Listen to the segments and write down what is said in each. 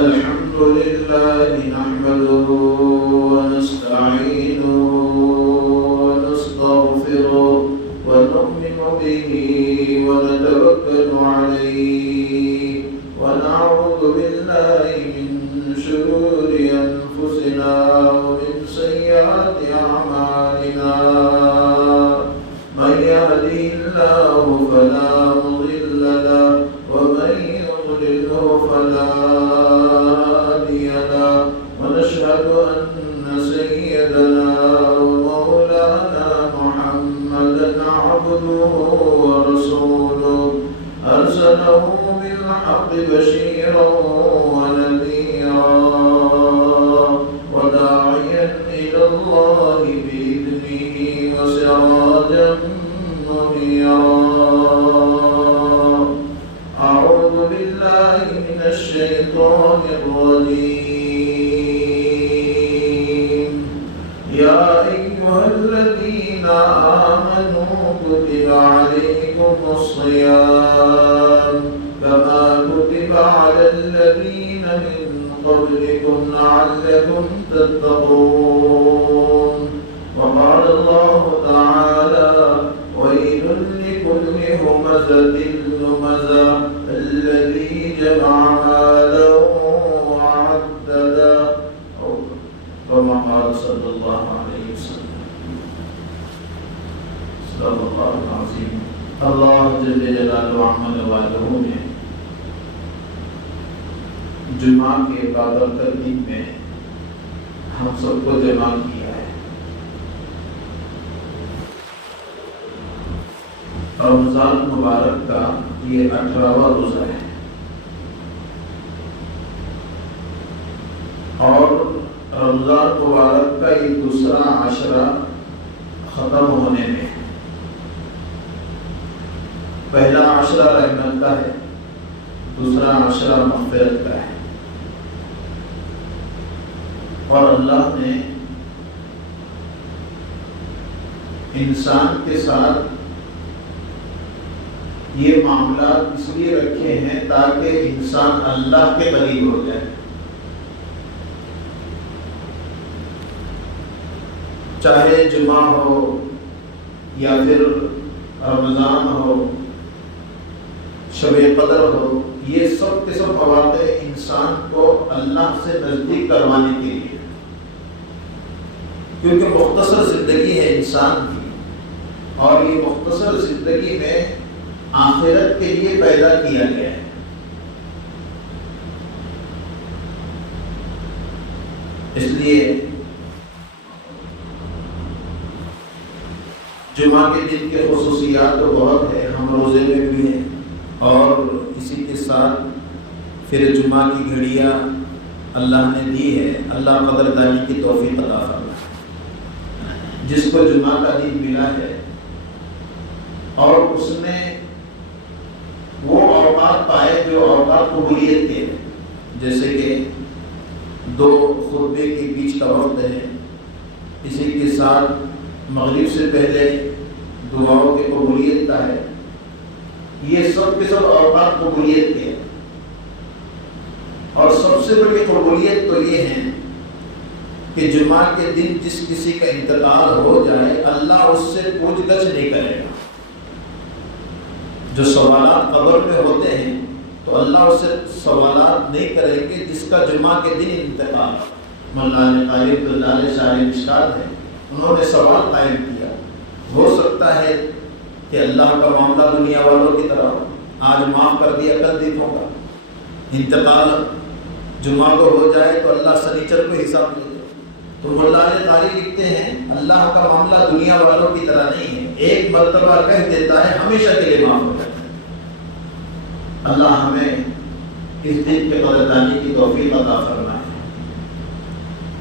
الحمد لله نحمده ونستعينه ونستغفره ونؤمن به ونتوكل عليه ونعوذ بالله من شرور أنفسنا ومن سيئات أعمالنا من يهده الله فلا مضل له ومن يضلله فلا هادي له ونشهد أن سيدنا ومولانا محمدا عبده ورسوله أرسله بالحق بشيرا ونذيرا وداعيا إلى الله بإذنه وسراجا منيرا. أعوذ بالله من الشيطان الرجيم. يا أيها الذين آمنوا كتب عليكم الصيام كما كتب على الذين من قبلكم لعلكم تتقون. وقال الله تعالى ويل لكل همزة لمزة الذي جمع مالا وعددا كما قال صلى الله عليه وسلم. صدق الله العظيم. اللہ جل جلالہ وعمل والہ نے جمعہ کے بابرکت دن میں ہم سب کو جمع کیا ہے. رمضان مبارک کا یہ 18واں روزہ ہے اور رمضان مبارک کا یہ دوسرا عشرہ ختم ہونے میں. پہلا عشرہ رحمت کا ہے, دوسرا عشرہ مغفرت کا ہے. اور اللہ نے انسان کے ساتھ یہ معاملات اس لیے رکھے ہیں تاکہ انسان اللہ کے قریب ہو جائے. چاہے جمعہ ہو یا پھر رمضان ہو, شب قدر ہو, یہ سب کے سب مواقع انسان کو اللہ سے نزدیک کروانے کے لیے, کیونکہ مختصر زندگی ہے انسان کی اور یہ مختصر زندگی میں آخرت کے لیے پیدا کیا گیا ہے. اس لیے جمعہ کے دن کے خصوصیات تو بہت ہے, ہم روزے میں بھی ہیں اور اسی کے ساتھ پھر جمعہ کی گھڑیاں اللہ نے دی ہے. اللہ قدردانی کی توفیق عطا فرمائے. جس کو جمعہ کا دن ملا ہے اور اس نے وہ اوقات پائے جو اوقات قبولیت کے ہیں, جیسے کہ 2 خطبے کے بیچ کا وقت ہے, اسی کے ساتھ مغرب سے پہلے دعاؤں کے قبولیت کا ہے. یہ سب کے سب اوقات قبولیت کے ہیں اور سب سے بڑی قبولیت تو یہ ہے کہ جمعہ کے دن جس کسی کا انتقال ہو جائے اللہ اس سے پوچھ گچھ نہیں کرے گا. جو سوالات قبر میں ہوتے ہیں تو اللہ اس سے سوالات نہیں کریں گے جس کا جمعہ کے دن انتقال. مولانا قاری اللہ شاعر مشکات ہے, انہوں نے سوال قائم کیا, ہو سکتا ہے کہ اللہ کا معاملہ دنیا والوں کی طرح ہو, آج معاف کر دیا کل دیکھوں گا, انتقال جمعہ کو ہو جائے تو اللہ سنیچر کو حساب لے. تو مولانا قاری لکھتے ہیں اللہ کا معاملہ دنیا والوں کی طرح نہیں ہے, ایک مرتبہ کہہ دیتا ہے ہمیشہ کے لیے معاف ہو جاتا ہے۔ اللہ ہمیں اس دن کے قدردانی کی توفیق عطا فرمائے۔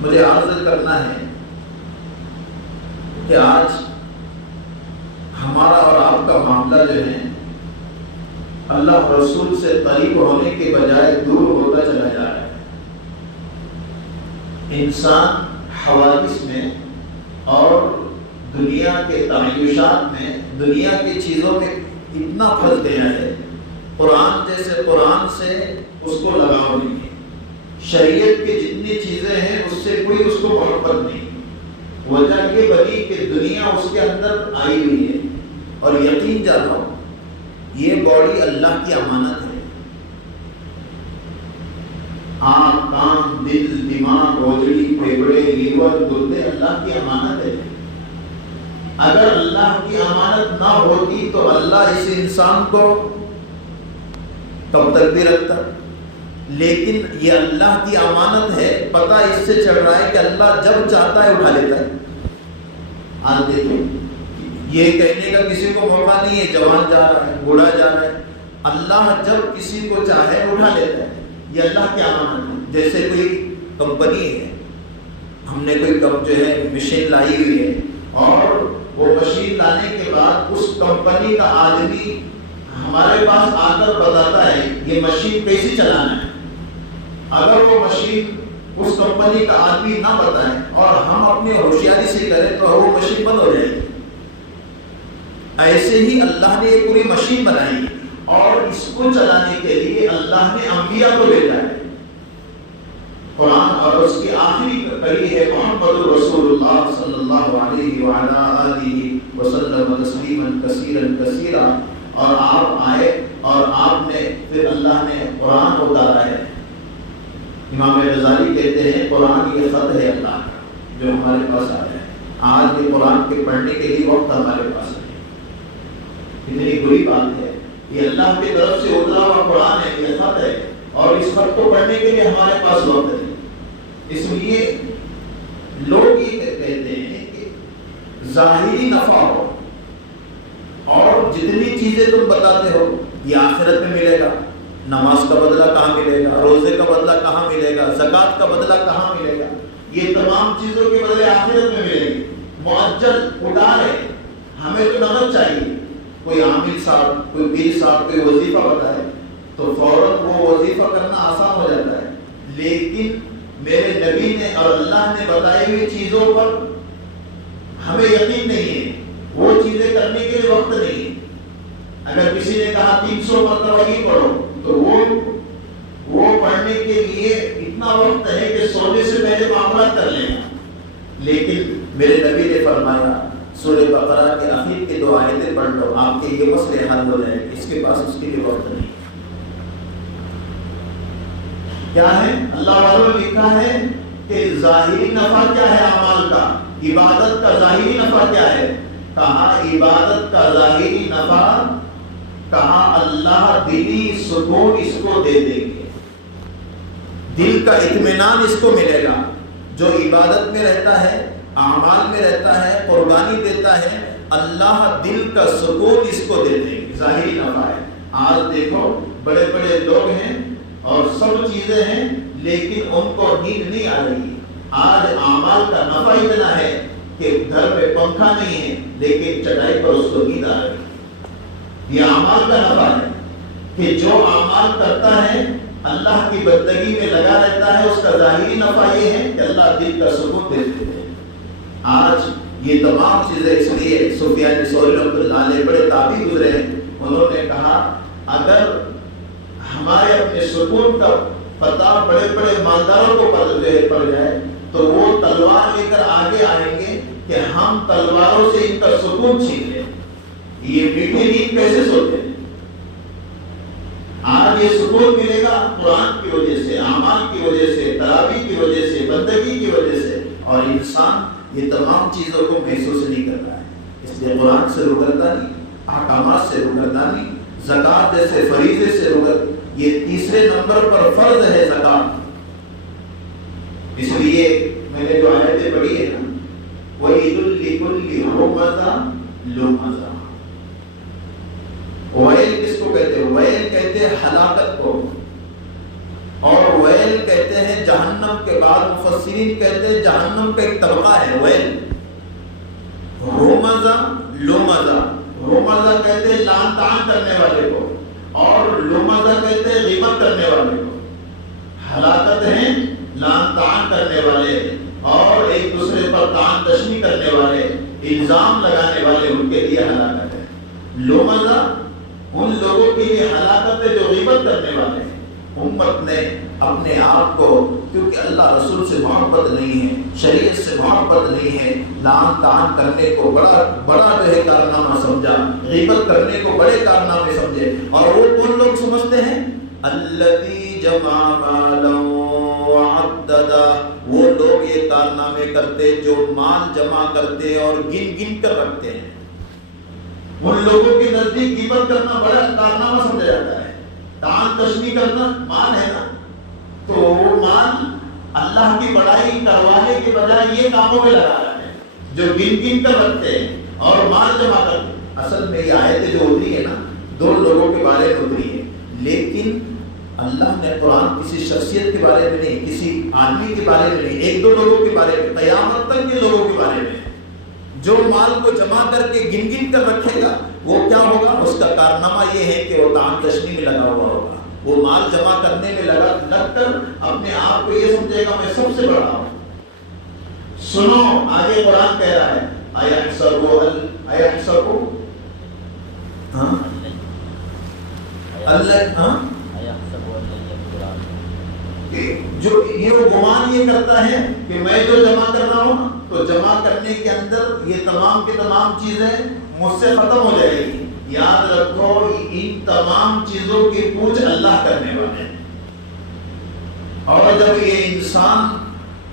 مجھے عرض کرنا ہے کہ آج ہمارا اور آپ کا معاملہ جو ہے اللہ رسول سے قریب ہونے کے بجائے دور ہوتا چلا جا رہا ہے۔ انسان حوادث میں اور دنیا کے تعیشات میں، دنیا کی چیزوں میں اتنا پھنس گیا ہے، قرآن سے اس کو لگاؤ نہیں ہے، شریعت کی جتنی چیزیں ہیں اس سے کوئی اس کو محبت نہیں۔ وجہ یہ بنی کہ دنیا اس کے اندر آئی ہوئی ہے، اور یقین جانو یہ باڈی اللہ کی امانت ہے۔ آنکھ، کان، دل، دماغ، روجڑی، پھیپھڑے، لیور، گردے اللہ کی امانت ہے۔ اگر اللہ کی امانت نہ ہوتی تو اللہ اس انسان کو کب تک بھی رکھتا، لیکن یہ اللہ کی امانت ہے، پتہ اس سے چل رہا ہے کہ اللہ جب چاہتا ہے اٹھا لیتا ہے۔ آج دیکھیں، یہ کہنے کا کسی کو موقع نہیں ہے جوان جا رہا ہے، بوڑھا جا رہا ہے، اللہ جب کسی کو چاہے اٹھا لیتا ہے، یہ اللہ کی امانت ہے۔ جیسے کوئی کمپنی ہے، ہم نے کوئی جو ہے مشین لائی ہوئی ہے، اور وہ مشین لانے کے بعد اس کمپنی کا آدمی ہمارے پاس آ کر بتاتا ہے یہ مشین کیسے چلانا ہے۔ اگر وہ مشین اس کمپنی کا آدمی نہ بتائے اور ہم اپنی ہوشیاری سے کریں تو وہ مشین بند ہو جائے گی۔ ایسے ہی اللہ نے یہ پوری مشین بنائی، اور اس کو چلانے کے لیے اللہ نے انبیاء کو بھیجا ہے۔ قرآن اور اس کی آخری کڑی ہے محمد رسول اللہ صلی اللہ علیہ وعلا آلہ وسلم تسلیما کثیرا کثیرا، اور آپ آئے اور آپ نے پھر اللہ نے قرآن اتارا ہے۔ امام غزالی کہتے ہیں قرآن یہ خط ہے اللہ کا جو ہمارے پاس آیا ہے۔ آج یہ قرآن کے پڑھنے کے لیے وقت ہمارے پاس ہے، اتنی بری بات ہے۔ یہ اللہ کی طرف سے اترا ہوا قرآن ہے، یہ خط ہے، اور اس خط کو پڑھنے کے لیے ہمارے پاس وقت ہے۔ اس لیے لوگ یہ کہتے ہیں کہ ظاہری نفع ہو، اور جتنی چیزیں تم بتاتے ہو یہ آخرت میں ملے گا، نماز کا بدلہ کہاں ملے گا، روزے کا بدلہ کہاں ملے گا، زکوٰۃ کا بدلہ کہاں ملے گا، یہ تمام چیزوں کے بدلے آخرت میں ملے گی۔ معجل اٹھا رہے، ہمیں تو نقد چاہیے۔ کوئی عامل صاحب، کوئی پیر صاحب کوئی وظیفہ بتائے تو فوراً وہ وظیفہ کرنا آسان ہو جاتا ہے، لیکن میرے نبی نے اور اللہ نے بتائی ہوئی چیزوں پر ہمیں یقین نہیں ہے، وہ چیزیں کرنے کے لیے وقت نہیں ہے۔ اگر کسی نے کہا 300 مرتبہ ہی پڑھو تو وہ پڑھنے کے لیے اتنا وقت ہے کہ سونے سے پہلے معاملات کر لینا، لیکن میرے نبی نے فرمایا سورہ بقرہ کے آخر کے 2 آیتیں پڑھ لو، آپ کے یہ مسئلے حل ہو جائیں گے، اس کے پاس اس کے لیے وقت نہیں۔ کیا ہے اللہ والوں نے لکھا ہے کہ ظاہری نفع کیا ہے اعمال کا، عبادت کا ظاہری نفع کیا ہے؟ کہا عبادت کا ظاہری نفع، کہا اللہ دلی سکون اس کو دے دیں گے، دل کا اطمینان اس کو ملے گا۔ جو عبادت میں رہتا ہے، اعمال میں رہتا ہے، قربانی دیتا ہے، اللہ دل کا سکون اس کو دے دیں گے، ظاہری نفع ہے۔ آج دیکھو بڑے بڑے لوگ ہیں اور سب چیزیں ہیں، لیکن ان کو نیند نہیں آ رہی۔ آج اعمال کا نفع اتنا ہے کہ گھر میں پنکھا نہیں ہے لیکن چٹائی پر اس کو نیند آ رہی ہے۔ یہ اعمال کا نفع ہے کہ جو اعمال کرتا ہے اللہ کی بندگی میں لگا رہتا ہے، اس کا ظاہری نفع یہ ہے کہ اللہ دل کا سکون دے دیتے ہیں۔ آج یہ تمام چیزیں اس لیے سفیان ثوری رحمۃ اللہ علیہ بڑے تابعی گزرے ہیں، انہوں نے کہا اگر ہمارے اپنے سکون کا پتہ بڑے بڑے مالداروں کو پڑ جائے تو وہ تلوار لے کر آگے آئیں گے کہ ہم تلواروں سے ان کا سکون چھین لیں۔ یہ میٹھی نیند کیسے سوتے ہیں؟ آج یہ سکون ملے گا قرآن کی وجہ سے، اعمال کی وجہ سے، تراویح کی وجہ سے، بندگی کی وجہ سے، اور انسان یہ تمام چیزوں کو محسوس نہیں کر رہا ہے۔ اس لیے قرآن سے روگردانی، احکامات سے روگردانی، زکوٰۃ جیسے فریضے سے روگردانی، یہ تیسرے نمبر پر فرض ہے زکوٰۃ۔ اس لیے میں نے جو آیتیں پڑھی ہے نا، وَإِذٌ لِكُلِّ هُمَزَةٍ لمزہ. ویل کس کو کہتے ہیں؟ ویل کہتے ہیں ہلاکت کو، اور ویل کہتے ہیں جہنم کے بعد مفسرین کہتے ہیں جہنم کا ایک طبقہ ہے ویل. رومزہ لومزہ، رومزہ کہتے ہیں لعن طعن کرنے والے کو، اور لومزہ کہتے ہیں غیبت کرنے والے کو. ہلاکت ہیں لعن طعن کرنے والے اور ایک دوسرے پر طعن تشنیع کرنے والے، الزام لگانے والے، ان کے لیے ہلاکت ہے. لومزہ ان لوگوں کے لیے ہلاکت ہے جو غیبت کرنے والے ہیں. امت نے اپنے آپ کو، کیونکہ اللہ رسول سے محبت نہیں ہے، شریعت سے محبت نہیں ہے، لعن طعن کرنے کو بڑا جو ہے کارنامہ سمجھا، غیبت کرنے کو بڑے کارنامے سمجھے. اور وہ کون لوگ سمجھتے ہیں؟ الذی جمع مالا وعددا، وہ لوگ یہ کارنامے کرتے جو مال جمع کرتے اور گن گن کر رکھتے ہیں. ان لوگوں کے نزدیک غیبت کرنا بڑا کارنامہ سمجھا جاتا ہے. طعن تشنیع کرنا مال ہے نا، تو وہ مال اللہ کی بڑائی کروانے کے بجائے یہ کاموں میں لگا رہا ہے جو گن گن کر رکھتے ہیں اور مال جمع کرتے ہیں. اصل میں یہ آیتیں جو ہوتی ہے نا، دو لوگوں کے بارے میں ہوتی ہے، لیکن اللہ نے قرآن کسی شخصیت کے بارے میں نہیں، کسی آدمی کے بارے میں نہیں، ایک دو لوگوں کے بارے میں، قیامت تک کے لوگوں کے بارے میں. جو مال کو جمع کر کے گن گن کر رکھے گا وہ کیا ہوگا؟ اس کا کارنامہ یہ ہے کہ وہ طعن تشنیع میں لگا ہوا ہوگا. وہ مال جمع کرنے میں لگ کر اپنے آپ کو یہ سمجھے گا میں سب سے بڑا ہوں. سنو آگے قرآن کہہ رہا ہے جو یہ گمان یہ کرتا ہے کہ میں جو جمع کر رہا ہوں تو جمع کرنے کے اندر یہ تمام کی تمام چیزیں مجھ سے ختم ہو جائے گی. یاد رکھو ان تمام چیزوں کی پوچھ اللہ کرنے والے ہیں. اور جب یہ انسان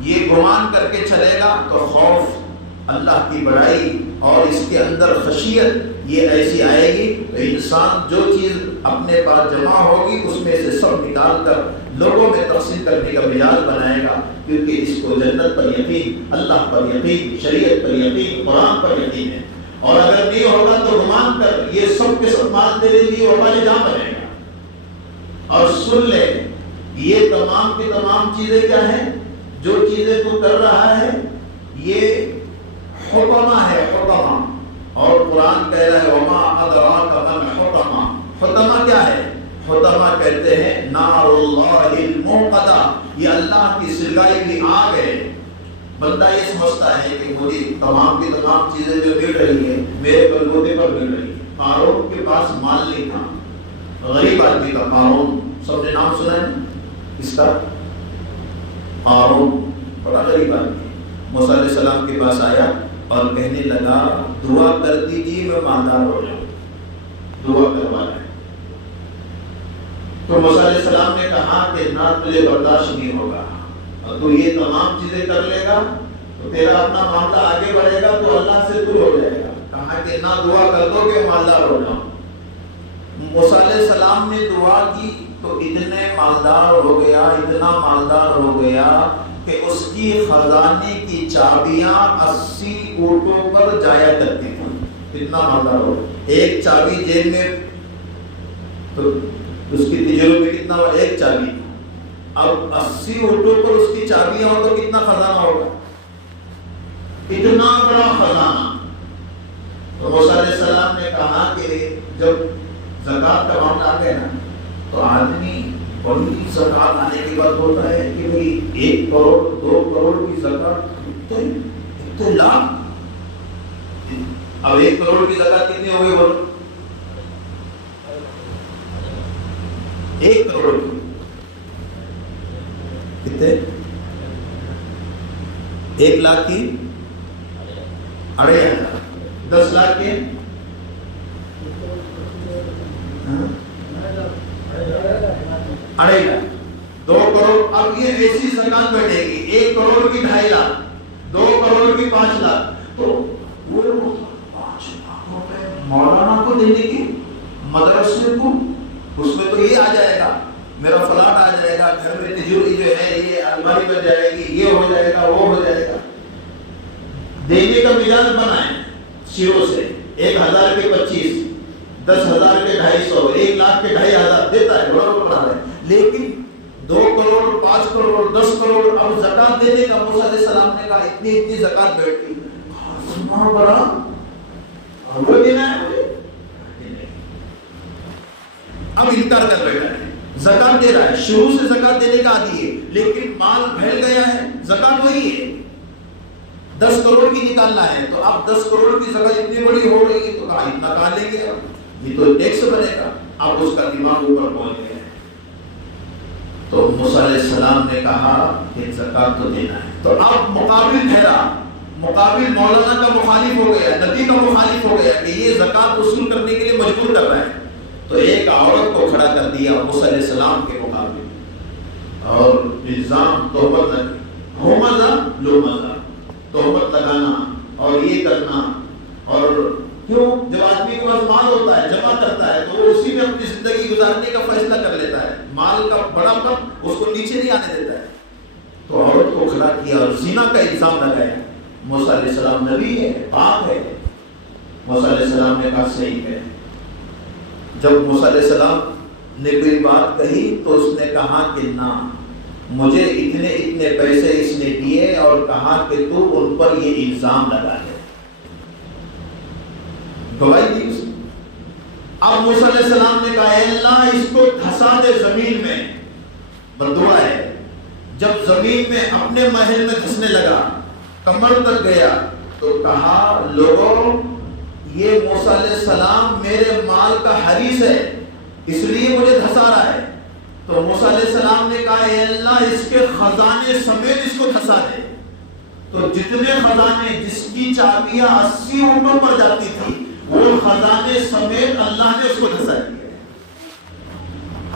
یہ گمان کر کے چلے گا تو خوف، اللہ کی بڑائی اور اس کے اندر خشیت یہ ایسی آئے گی تو انسان جو چیز اپنے پاس جمع ہوگی اس میں سے سب نکال کر لوگوں میں تقسیم کرنے کا مزاج بنائے گا. کیونکہ اس کو جنت پر یقین، اللہ پر یقین، شریعت پر یقین، قرآن پر یقین ہے. اور اگر نہیں ہوگا تو گمان کر یہ سب کے سب مال تیرے لیے وبال جان بنے گا. اور سن لے یہ تمام کی تمام چیزیں کیا ہیں؟ جو چیزیں تو کر رہا ہے یہ حطمہ ہے، حطمہ. اور قرآن کہہ رہا ہے وما ادراک ما الحطمہ. حطمہ کیا ہے؟ حطمہ کہتے ہیں نار اللہ الموقدہ، یہ اللہ کی سلگائی ہوئی آگ ہے. بندہ یہ سمجھتا ہے کہ مجھے تمام کی تمام چیزیں جو مل رہی ہیں میرے بلبوتے پر مل رہی ہیں. قارون کے پاس مال نہیں تھا، غریب آدمی تھا قارون. سب نے نام سنا ہے اس کا؟ قارون بڑا غریب آدمی. موسیٰ علیہ السلام کے پاس آیا اور کہنے لگا دعا کر دیجیے میں مالدار ہو جاؤں، دعا کروا رہے. تو موسیٰ علیہ السلام نے کہا کہ نہ تجھے برداشت نہیں ہوگا، اور تو یہ تمام چیزیں کر لے گا تو تیرا اپنا معاملہ آگے بڑھے گا تو اللہ سے دور ہو جائے گا. کہا کہ نہ دعا کر دو کہ مالدار ہو جاؤں. موسیٰ علیہ السلام نے دعا کی تو اتنے مالدار ہو گیا، اتنا مالدار ہو گیا کہ اس کی خزانے کی چابیاں 80 اونٹوں پر جایا کرتی تھیں. اتنا مالدار ہو گیا. ایک چابی جیب میں تو اس کی تجربے میں کتنا ہوا؟ ایک چابی. اب 80 اونٹوں پر اس کی چابیاں ہو تو کتنا خزانہ ہوگا؟ اتنا بڑا خزانہ. تو موسیٰ علیہ السلام نے کہا کہ جب زکوٰۃ کا معاملہ آ گیا نا تو آدمی بڑی زکوٰۃ آنے کے بعد ہوتا ہے کہ بھئی 1 کروڑ 2 کروڑ کی زکوٰۃ اتنے لاکھ. اب 1 کروڑ کی زکوٰۃ کتنی ہو گئی بولو؟ 1 کروڑ کی کتنے؟ 1 لاکھ کی 2.5 10 لاکھ کے 2.5 لاکھ 2 کروڑ. اب یہ ایسی زکوٰۃ بیٹھے گی 1 کروڑ کی 2.5 لاکھ، 2 کروڑ کی 5 لاکھ. تو وہ 5 لاکھ روپے مولانا کو دینے کی، مدرسے کو، اس میں تو یہ آ جائے گا، میرا فلاٹ آ جائے گا، گھر میں تجوری جو ہے یہ الماری بن جائے گی، یہ ہو جائے گا، وہ ہو جائے گا. دینے کا مزاج بنائیں شیروں سے. 1000 کے 25, 10,000 کے 250, 1,00,000 کے 2,500 دیتا ہے، بڑا بڑا ہے، لیکن 2 کروڑ 5 کروڑ 10 کروڑ اب زکات دینے کا موسیٰ علیہ السلام نے کہا اتنی زکات بیٹھتی، بڑا وہ دینا ہے مجھے، اب انکار کر بیٹھا ہے، زکات دے رہا ہے، شروع سے زکات دینے کا عادی ہے، لیکن مال پھیل گیا ہے، زکات وہی ہے، 10 کروڑ کی نکالنا ہے، تو اب 10 کروڑ کی زکات اتنی بڑی ہو رہی ہے، تو کہا اتنا کہاں لیں گے، یہ تو ٹیکس بنے گا، اب اس کا دماغ اوپر پہنچ گیا ہے۔ تو موسیٰ علیہ السلام نے کہا کہ زکات تو دینا ہے، تو اب مقابل ٹھہرا، مقابل مولانا کا مخالف ہو گیا، نبی کا مخالف ہو گیا کہ یہ زکات وصول کرنے کے لیے مجبور کر رہا ہے، تو ایک عورت کو کھڑا کر دیا موسیٰ علیہ السلام کے مقابل، اور الزام تہمت ہو مزہ لو مزہ، تہمت لگانا اور یہ کرنا، اور کیوں جب آدمی کے پاس مال ہوتا ہے جمع کرتا ہے تو وہ اسی میں اپنی زندگی گزارنے کا فیصلہ کر لیتا ہے، مال کا بڑا کم اس کو نیچے نہیں آنے دیتا ہے، تو عورت کو کھڑا کیا اور زنا کا الزام لگایا۔ موسیٰ علیہ السلام نبی ہے، پاک ہے، موسیٰ علیہ السلام نے کہا صحیح ہے۔ جب موسیٰ علیہ السلام نے کوئی بات کہی تو اس نے کہا کہ نہ، مجھے اتنے پیسے اس نے دیے اور کہا کہ تو ان پر یہ الزام لگا ہے، گواہی دی اس نے۔ اب موسیٰ علیہ السلام نے کہا اے اللہ اس کو دھسا دے زمین میں، بددعا ہے، جب زمین میں اپنے محل میں دھسنے لگا کمر تک گیا تو کہا لوگوں یہ موسیٰ علیہ السلام میرے مال کا حریص ہے اس لیے مجھے دھسا رہا ہے، تو موسیٰ علیہ السلام نے کہا اے اللہ اس کے خزانے سمیت اس کو دھسا دے، تو جتنے خزانے جس کی چابیاں 80 اونٹوں پر جاتی تھی وہ خزانے سمیت اللہ نے اس کو دھسا دیا۔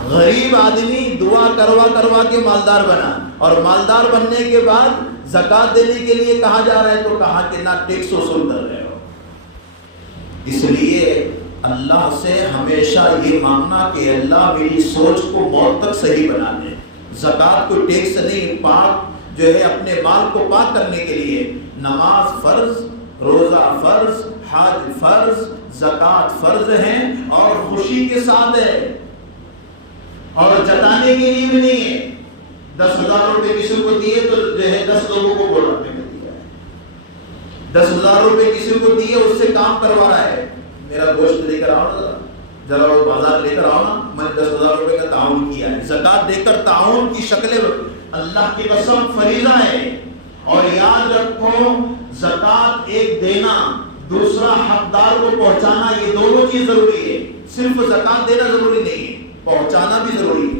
غریب آدمی دعا کروا کے مالدار بنا، اور مالدار بننے کے بعد زکات دینے کے لیے کہا جا رہا ہے تو کہا کہ نہ ٹیکس وصول کر رہے ہو۔ اس لیے اللہ سے ہمیشہ یہ مانگنا کہ اللہ میری سوچ کو موت تک صحیح بنا دے۔ زکات کو ٹیکس نہیں، پاک جو ہے اپنے مال کو پاک کرنے کے لیے نماز فرض، روزہ فرض، حج فرض، زکات فرض ہیں اور خوشی کے ساتھ ہے اور جتانے کے لیے بھی نہیں ہے۔ 10,000 روپے کسی کو دیے تو جو ہے 10 لوگوں کو بولا میں نے دیا ہے، 10,000 روپے کسی کو دیے اس سے کام کروا رہا ہے، میرا گوشت لے کر آؤ نا، ذرا وہ بازار لے کر آؤ نا، میں 10,000 روپے کا تعاون کیا ہے۔ زکات دے کر تعاون کی شکلیں اللہ کی قسم فریضہ ہے، اور یاد رکھو زکات ایک دینا دوسرا حقدار کو پہنچانا، یہ دونوں چیز ضروری ہے، صرف زکات دینا ضروری نہیں ہے، پہنچانا بھی ضروری ہے۔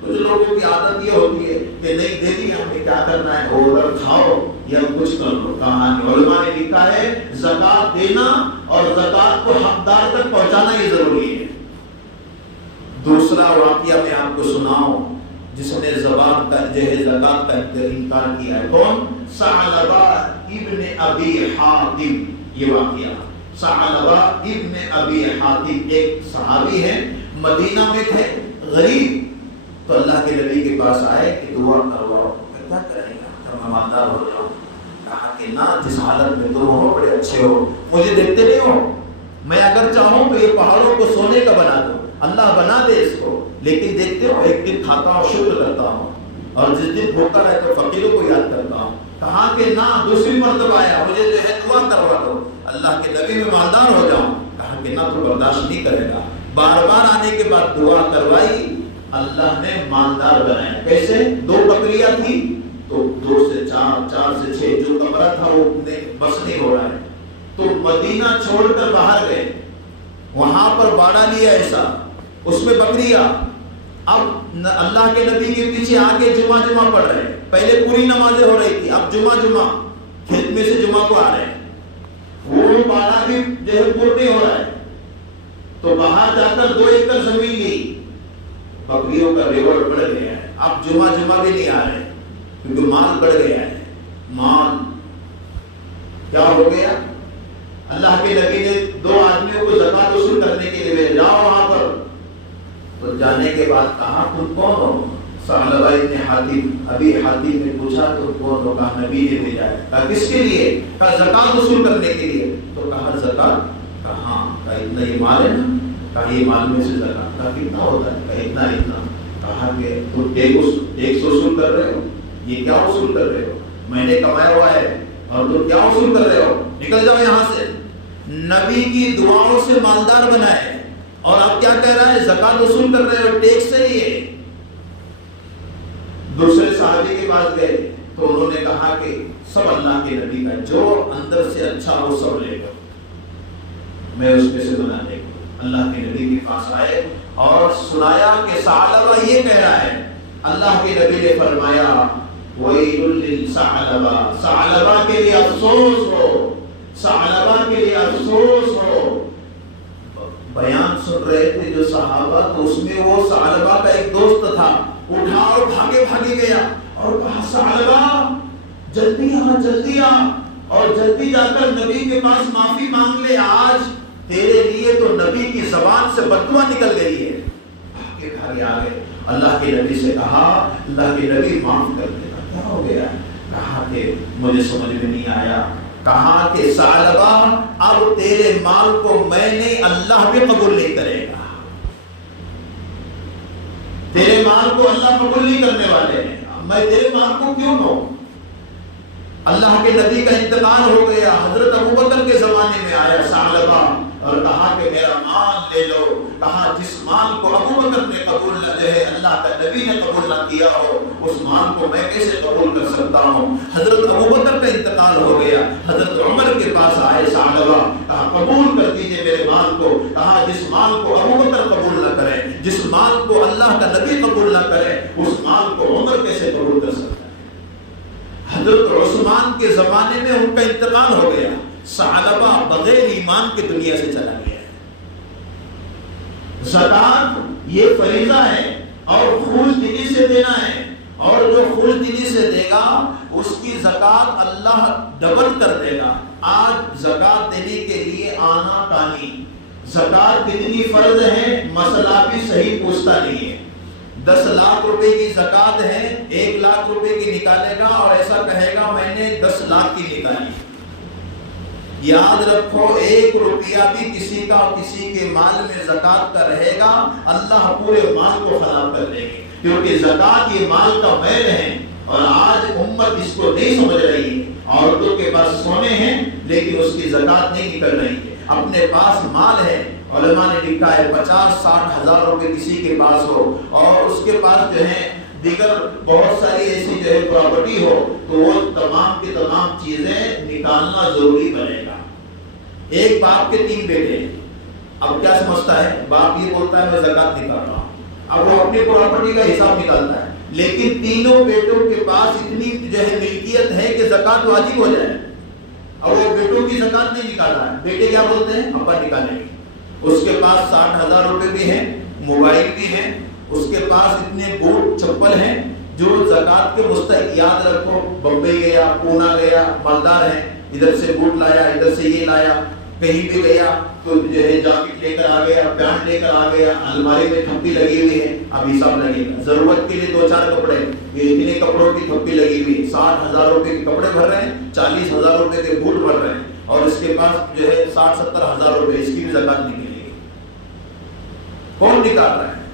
کچھ لوگوں کی عادت یہ ہوتی ہے کہ نہیں دے دی ہمیں کیا کرنا ہے، اور کھاؤ یا کچھ کر لو۔ کہانی علماء نے لکھا ہے زکات دینا اور زکات کو حقدار تک پہنچانا یہ ضروری ہے۔ دوسرا واقعہ میں آپ کو سناؤں جس نے زبان کا جو ہے زکات کا انکار کیا ہے، کون؟ ثعلبہ ابن ابی حاتم۔ یہ واقعہ ثعلبہ ابن ابی حاتم ایک صحابی ہے، مدینہ میں تھے، غریب، تو اللہ کے نبی کے پاس آئے کہ دعا کرواؤ، کیا کریں گا میں مالدار ہو جاؤں؟ کہا کہ نہ، جس حالت میں تم ہو بڑے اچھے ہو، مجھے دیکھتے نہیں ہو، میں اگر چاہوں تو یہ پہاڑوں کو سونے کا بنا دو، اللہ بنا دے اس کو، لیکن دیکھتے ہو ایک دن کھاتا ہوں شکر کرتا ہوں اور جس دن بھوکا رہے تو فقیروں کو یاد کرتا ہوں۔ کہا کہ نہ، دوسری مرتبہ آیا، مجھے جو ہے دعا کروا دو اللہ کے نبی میں مالدار ہو جاؤں۔ کہا کہ نہ، تو برداشت نہیں کرے گا۔ بار بار آنے کے بعد دعا کروائی، اللہ نے مالدار بنایا۔ کیسے؟ 2 بکریاں تھی تو 2 سے 4، 4 سے 6، جو کمرہ تھا وہ بس نہیں ہو رہا ہے، تو مدینہ چھوڑ کر باہر گئے، وہاں پر باڑا لیا ایسا، اس میں بکریاں۔ اب اللہ کے نبی کے پیچھے آگے جمعہ پڑھ رہے ہیں، پہلے پوری نمازیں ہو رہی تھی، اب جمعہ کھیت میں سے جمعہ کو آ رہے ہیں، وہ باڑا بھی جو ہے پور نہیں ہو رہا ہے، تو باہر جا کر 2 ایکڑ زمین لی، بکریوں کا ریوڑ بڑھ گیا ہے، اب جمعہ بھی نہیں آ رہے کیونکہ مال بڑھ گیا ہے۔ مال کیا ہو گیا؟ اللہ کے نبی نے 2 آدمیوں کو زکات وصول کرنے کے لیے بھیجا، جاؤ وہاں پر، تو جانے کے بعد کہا تم کون ہو؟ ثعلبہ ابن حاتم، ابی حاتم نے پوچھا تم کون ہو؟ کہا نبی نے بھیجا ہے۔ کہا کس کے لیے؟ کہا زکات وصول کرنے کے لیے۔ تو کہا زکات؟ کہا اتنا یہ مال ہے نا، کہا یہ مال میں سے زکات، کہا کتنا ہوتا ہے؟ کہا اتنا. کہا کہ تم ٹیکس وصول کر رہے ہو، یہ کیا وصول کر رہے ہو؟ میں نے کمایا ہوا ہے اور تم کیا وصول کر رہے ہو؟ نکل جاؤ یہاں سے. نبی کی دعاؤں سے مالدار بنائے اور آپ کیا کہہ رہا ہے؟ زکات وصول کر رہے ہو، ٹیکس سے ہی ہے. دوسرے صحابی کے پاس گئے تو انہوں نے کہا کہ سب اللہ کے نبی کا، جو اندر سے اچھا وہ سب لے گا، میں اس میں سے بنا دے گا. اللہ کے نبی کے پاس آئے اور سنایا کہ ثعلبہ یہ کہہ رہا ہے. اللہ کے نبی نے فرمایا وَيْلٌ لِلثَّعْلَبَةِ، ثعلبہ کے لیے افسوس ہو، ثعلبہ کے لیے افسوس ہو. بیان سن رہے تھے جو صحابہ، تو اس میں وہ ثعلبہ کا ایک دوست تھا، اٹھا اور بھاگے گیا اور کہا ثعلبہ جلدی آ اور جلدی جا کر نبی کے پاس معافی مانگ لے، آج تیرے لیے تو نبی کی زبان سے بددعا نکل گئی ہے. بھاگے آ گئے، اللہ کے نبی سے کہا، اللہ کے نبی معاف کر دینا. کیا ہو گیا؟ کہا کہ مجھے سمجھ میں نہیں آیا. کہا کہ ثعلبہ اب تیرے مال کو میں نہیں، اللہ بھی قبول نہیں کرے گا. تیرے مال کو اللہ قبول نہیں کرنے والے ہیں، میں تیرے مال کو کیوں دوں؟ اللہ کے نبی کا انتقال ہو گیا، حضرت ابوبکر کے زمانے میں آیا ثعلبہ اور کہا کہ میرا مال لے لو. کہا جس مال کو ابوبکر نے قبول نہ ہے، اللہ کا نبی نے قبول نہ کیا ہو، اس مال کو میں کیسے قبول کر سکتا ہوں؟ حضرت ابوبکر کا انتقال ہو گیا، حضرت عمر کے پاس آئے ثعلبہ، کہا قبول کر دیجئے میرے مال کو. کہا جس مال کو ابوبکر قبول نہ کرے، جس مال کو اللہ کا نبی قبول نہ کرے، اس مال کو عمر کیسے قبول کر سکتا ہے؟ حضرت عثمان کے زمانے میں ان کا انتقال ہو گیا. ثعلبہ بغیر ایمان کے دنیا سے چلا گیا. زکات یہ فریضہ ہے اور خوش دلی سے دینا ہے، اور جو خوش دلی سے دے گا اس کی زکات اللہ ڈبل کر دے گا. آج زکات دینے کے لیے آنا کانی، زکات کتنی فرض ہے مسئلہ بھی صحیح پوچھتا نہیں ہے. 10 لاکھ روپے کی زکات ہے، 1 لاکھ روپے کی نکالے گا اور ایسا کہے گا میں نے 10 لاکھ کی نکالی. یاد رکھو 1 روپیہ بھی کسی کا کسی کے مال میں زکات کا رہے گا، اللہ پورے مال کو خراب کر دے گی، کیونکہ زکات یہ مال کا میل ہے. اور آج امت اس کو نہیں سمجھ رہی ہے. عورتوں کے پاس سونے ہیں لیکن اس کی زکات نہیں نکل رہی ہے. اپنے پاس مال ہے، علماء نے لکھا ہے 50-60 ہزار روپے کسی کے پاس ہو اور اس کے پاس جو ہے دیگر بہت ساری ایسی جو ہے پراپرٹی ہو، تو وہ تمام کی تمام چیزیں نکالنا ضروری بنے گا. ایک باپ کے 3 بیٹے، اب کیا سمجھتا ہے؟ باپ یہ بولتا ہے میں زکات نکال رہا ہوں، اب وہ اپنی پراپرٹی کا حساب نکالتا ہے، لیکن تینوں بیٹوں کے پاس اتنی جو ہے ملکیت ہے کہ زکات واجب ہو جائے. اب وہ بیٹوں کی زکات نہیں نکالا ہے، بیٹے کیا بولتے ہیں؟ ابا نکالیں گے. اس کے پاس 60 ہزار روپے بھی ہیں، موبائل بھی ہیں، اس کے پاس اتنے بوٹ چپل ہیں جو زکات کے مستحق. یاد رکھو بمبئی گیا، پونا گیا، مالدار ہیں، ادھر سے بوٹ لایا، ادھر سے یہ لایا، کہیں بھی گیا تو جو ہے جاکٹ لے کر آ گیا، پینٹ لے کر آ گیا، الماری میں تھپی لگی ہوئی ہے، اب حساب لگے گا. ضرورت کے لیے 2-4 کپڑے، یہ اتنے کپڑوں کی تھپی لگی ہوئی، 60 ہزار روپے کے کپڑے بھر رہے ہیں، 40 ہزار روپے کے بوٹ بھر رہے ہیں، اور اس کے پاس جو ہے 60-70 ہزار روپے، اس کی بھی زکات نکلے گی. کون نکال رہا ہے؟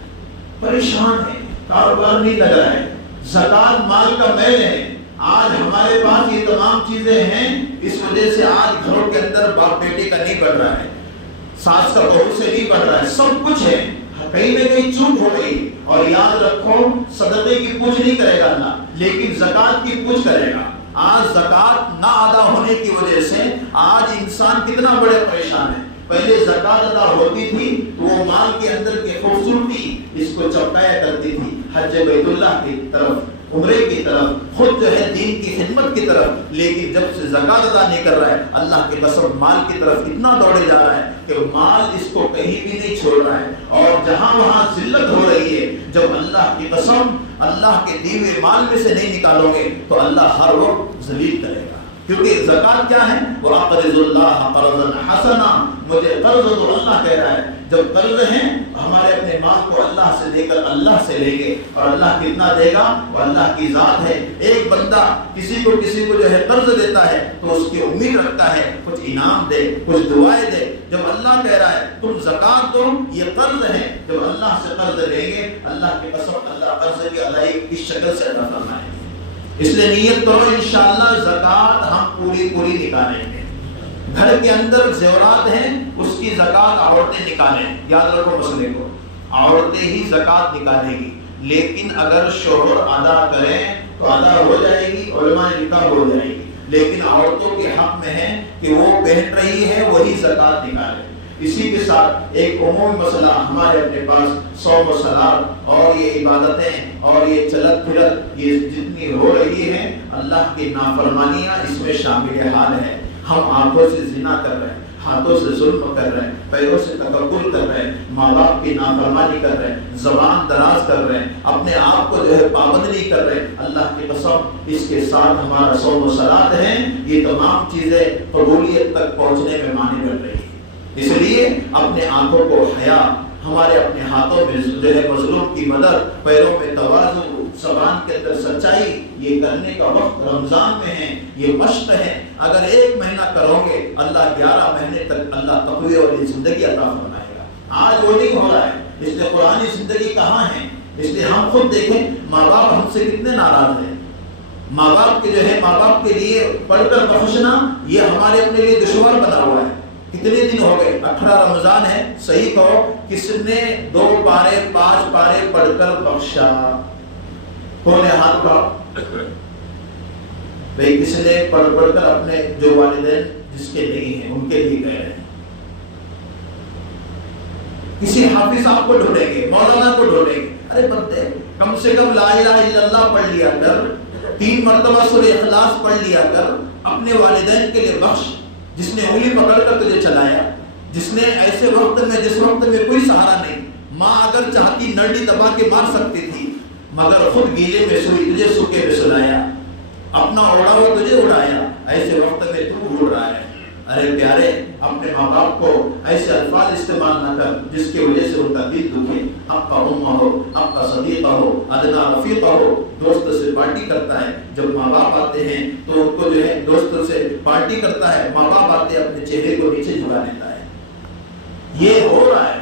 پریشان ہے، کاروبار نہیں لگ رہا ہے. زکات مال کا میل ہے. آج ہمارے پاس یہ تمام چیزیں ہیں، اس وجہ سے آج گھروں کے اندر باپ بیٹے کا نہیں بڑھ رہا ہے، ساس کا بہو سے نہیں بڑھ رہا ہے. سب کچھ ہے، کہیں نہ کہیں چوک ہو گئی. اور یاد رکھو صدقے کی پوچھ نہیں کرے گا اللہ، لیکن زکات کی پوچھ کرے گا. آج زکات نہ ادا ہونے کی وجہ سے آج انسان کتنا بڑے پریشان ہے. پہلے زکات ادا ہوتی تھی تو وہ مال کے اندر کی خوبصورتی اس کو چپکایا کرتی تھی، حج بیت اللہ کی طرف، عمرے کی طرف، خود جو ہے دین کی خدمت کی طرف. لیکن جب سے زکات ادا نہیں کر رہا ہے، اللہ کے قسم مال کی طرف اتنا دوڑے جا رہا ہے کہ مال اس کو کہیں بھی نہیں چھوڑ رہا ہے. اور جہاں وہاں ذلت ہو رہی ہے، جب اللہ کی قسم اللہ کے دیے ہوئے مال میں سے نہیں نکالو گے تو اللہ ہر وقت ذلیل کرے گا. کیونکہ زکات کیا ہے؟ وَأَقْرِضُوا اللَّهَ قَرْضًا حَسَنًا مجھے قرض دو، اللہ کہہ رہا ہے جب قرض ہیں ہمارے اپنے مال کو اللہ سے دے کر اللہ سے لیں گے، اور اللہ کتنا دے گا وہ اللہ کی ذات ہے۔ ایک بندہ کسی کو جو ہے قرض دیتا ہے تو اس کی امید رکھتا ہے کچھ انعام دے، کچھ دعائیں دے۔ جب اللہ کہہ رہا ہے تم زکات دو، یہ قرض ہے، جب اللہ سے قرض لیں گے اللہ کی قسم اللہ قرض کی ادائیگی کس شکل سے ادا فرمائیں گے۔ اس لیے نیت کرو انشاءاللہ زکات ہم پوری نکالیں گے۔ گھر کے اندر زیورات ہیں اس کی زکات عورتیں نکالیں، یاد رکھو مسئلے کو، عورتیں ہی زکات نکالیں گی، لیکن اگر شوہر ادا کریں تو ادا ہو جائے گی، علماء نے لکھا ہو جائے گی، لیکن عورتوں کے حق میں ہے کہ وہ پہن رہی ہے وہی زکات نکالے۔ اسی کے ساتھ ایک عمومی مسئلہ ہمارے اپنے پاس صوم و صلات اور یہ عبادتیں اور یہ چلت پھرت یہ جتنی ہو رہی ہیں اللہ کی نافرمانیاں اس میں شامل حال ہے۔ ہم آنکھوں سے زنا کر رہے ہیں، ہاتھوں سے ظلم کر رہے ہیں، پیروں سے تکبر کر رہے ہیں، ماں باپ کی نافرمانی کر رہے ہیں، زبان دراز کر رہے ہیں، اپنے آپ کو جو ہے پابند نہیں کر رہے ہیں۔ اللہ کی قسم اس کے ساتھ ہمارا صوم و صلات ہے، یہ تمام چیزیں قبولیت تک پہنچنے میں مانی کر رہی ہیں۔ اس لیے اپنے آنکھوں کو حیا، ہمارے اپنے ہاتھوں میں جو ہے مظلوم کی مدد، پیروں میں تواضع، زبان کے اندر سچائی، یہ کرنے کا وقت رمضان میں ہے، یہ مشق ہے۔ اگر ایک مہینہ کرو گے اللہ 11 مہینے تک اللہ تقوی والی زندگی عطا فرمائے گا۔ آج وہ نہیں ہو رہا ہے، اس لیے قرآنی زندگی کہاں ہے؟ اس لیے ہم خود دیکھیں ماں باپ ہم سے کتنے ناراض ہیں۔ ماں باپ کے جو ہے ماں باپ کے لیے پڑھ کر بخشنا یہ ہمارے اپنے لیے دشوار بنا ہوا ہے۔ کتنے دن ہو گئے؟ 18 رمضان ہے، صحیح کہو کس نے 2 پارے 5 پارے پڑھ کر بخشا؟ کون ہے ہاتھ اٹھاؤ بھائی، کس نے پڑھ کر اپنے جو والدین جس کے نہیں ہیں ان کے لیے کہہ رہے ہیں؟ کسی حافظ صاحب کو ڈھونڈیں گے، مولانا کو ڈھونڈیں گے، ارے بندے کم سے کم لا الہ الا اللہ پڑھ لیا کر، 3 مرتبہ سورہ اخلاص پڑھ لیا کر، اپنے والدین کے لیے بخش، جس نے انگلی پکڑ کر تجھے چلایا، جس نے ایسے وقت میں جس وقت میں کوئی سہارا نہیں، ماں اگر چاہتی نرڈی دبا کے مار سکتی تھی، مگر خود گیلے میں سوئی تجھے سوکھے میں سلایا، اپنا اوڑا ہوا تجھے اڑایا، ایسے وقت میں تو ڈھونڈ رہا ہے۔ ارے پیارے اپنے ماں باپ کو ایسے الفاظ استعمال نہ کر جس کی وجہ سے ان کا دل دکھے۔ آپ کا امہ ہو، آپ کا صدیقہ ہو، ادنا رفیقہ ہو، دوست سے پارٹی کرتا ہے، جب ماں باپ آتے ہیں تو ان کو جو ہے دوست سے پارٹی کرتا ہے، ماں باپ آتے اپنے چہرے کو نیچے جھکا لیتا ہے۔ یہ ہو رہا ہے،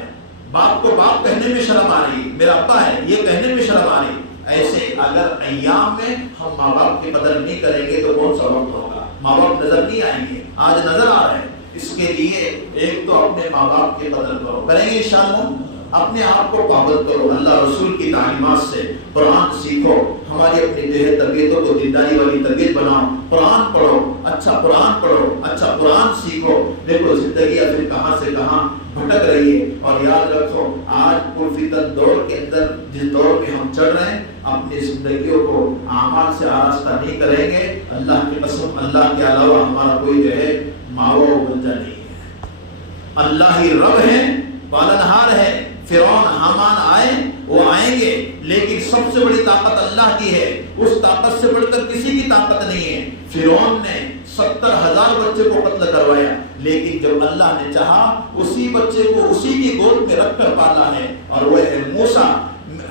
باپ کو باپ کہنے میں شرم آ رہی، میرا ابا ہے یہ کہنے میں شرم آ رہی۔ ایسے اگر ایام میں ہم ماں باپ کی قدر نہیں کریں گے تو کون سا وقت ہوگا؟ ماں باپ نظر نہیں آئیں گے، آج نظر آ رہے ہیں۔ اس کے لیے ایک تو اپنے ماں باپ کی قدر کرو، کریں گے انشاءاللہ۔ اپنے آپ کو پابند کرو اللہ رسول کی تعلیمات سے، قرآن سیکھو، ہماری اپنی جو ہے تربیتوں کو دینداری والی تربیت بناؤ، قرآن پڑھو، اچھا قرآن پڑھو، اچھا قرآن سیکھو۔ دیکھو زندگی پھر کہاں سے کہاں بھٹک رہی ہے، اور یاد رکھو آج پرفتن دور کے اندر جس دور میں ہم چڑھ رہے ہیں، اپنی زندگیوں کو اعمال سے آراستہ نہیں کریں گے، اللہ کی قسم اللہ کے علاوہ ہمارا کوئی جو ہے ماوا و بنجا نہیں ہے۔ اللہ ہی رب ہے، پالنہار ہے۔ فرعون حامان آئے، وہ آئیں گے، لیکن سب سے بڑی طاقت اللہ کی ہے، اس طاقت سے بڑھ کر کسی کی طاقت نہیں ہے۔ فرعون نے 70,000 بچے کو قتل کروایا، لیکن جب اللہ نے چاہا اسی بچے کو اسی کی گود میں رکھ کر پالا ہے، اور وہ ہے موسیٰ۔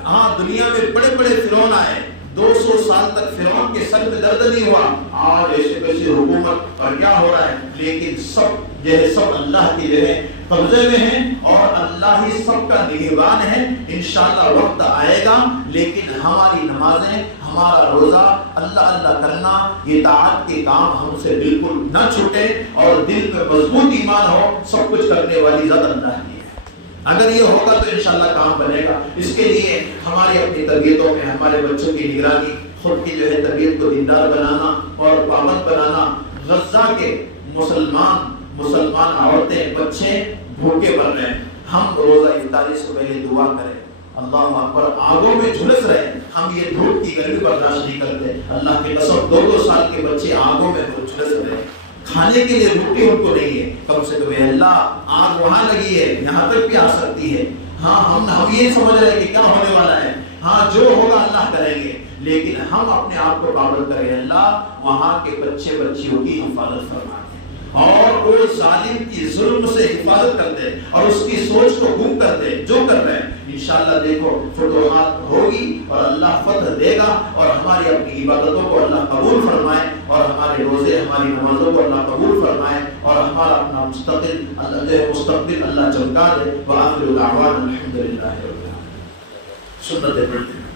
ہاں دنیا میں بڑے بڑے فرعون آئے، 200 سال تک فرعون کے سر میں درد نہیں ہوا، آج ایسے کیسے حکومت اور کیا ہو رہا ہے، لیکن سب جو ہے سب اللہ کی جو ہے قبضے میں ہیں، اور اللہ ہی سب کا نگہبان ہے۔ انشاءاللہ وقت آئے گا، لیکن ہماری نمازیں، ہمارا روزہ، اللہ اللہ کرنا، یہ طاعت کے کام ہم سے بالکل نہ چھوٹے، اور دل میں مضبوط ایمان ہو، سب کچھ کرنے والی ذات اللہ کی ہے۔ اگر یہ ہوگا تو انشاءاللہ کام بنے گا۔ اس کے لیے ہماری اپنی تربیتوں میں ہمارے بچوں کی نگرانی، خود کی جو ہے تربیت کو دیندار بنانا اور پابند بنانا۔ غزہ کے مسلمان عورتیں بچے بھوکے مر رہے ہیں، ہم روزہ افطاری سے پہلے دعا کریں، اللہ اکبر، آگوں میں جھلس رہے ہیں، ہم یہ دھوپ کی گرمی برداشت نہیں کرتے۔ اللہ کی قسم 2 سال کے بچے آگوں میں جھلس رہے ہیں، کھانے کے لیے روٹی ان کو نہیں ہے، کم سے کم اللہ آگ وہاں لگی ہے، یہاں تک بھی آ سکتی ہے۔ ہاں ہم یہ سمجھ رہے ہیں کہ کیا ہونے والا ہے، ہاں جو ہوگا اللہ کریں گے، لیکن ہم اپنے آپ کو پابند کریں، اللہ وہاں کے بچے بچیوں کی حفاظت فرما دیں، اور وہ ظالم کی ظلم سے حفاظت کر دے اور اس کی سوچ کو گم کر دے جو کر رہے ہیں. انشاءاللہ دیکھو فتوحات ہوگی اور اللہ فتح دے گا اور ہماری اپنی عبادتوں کو اللہ قبول فرمائے اور ہمارے روزے ہماری نمازوں کو اللہ قبول فرمائے اور ہمارا اپنا مستقبل اللہ چمکا دے. وآخر دعوانا الحمدللہ رب العالمین. سنت پڑھتے ہیں.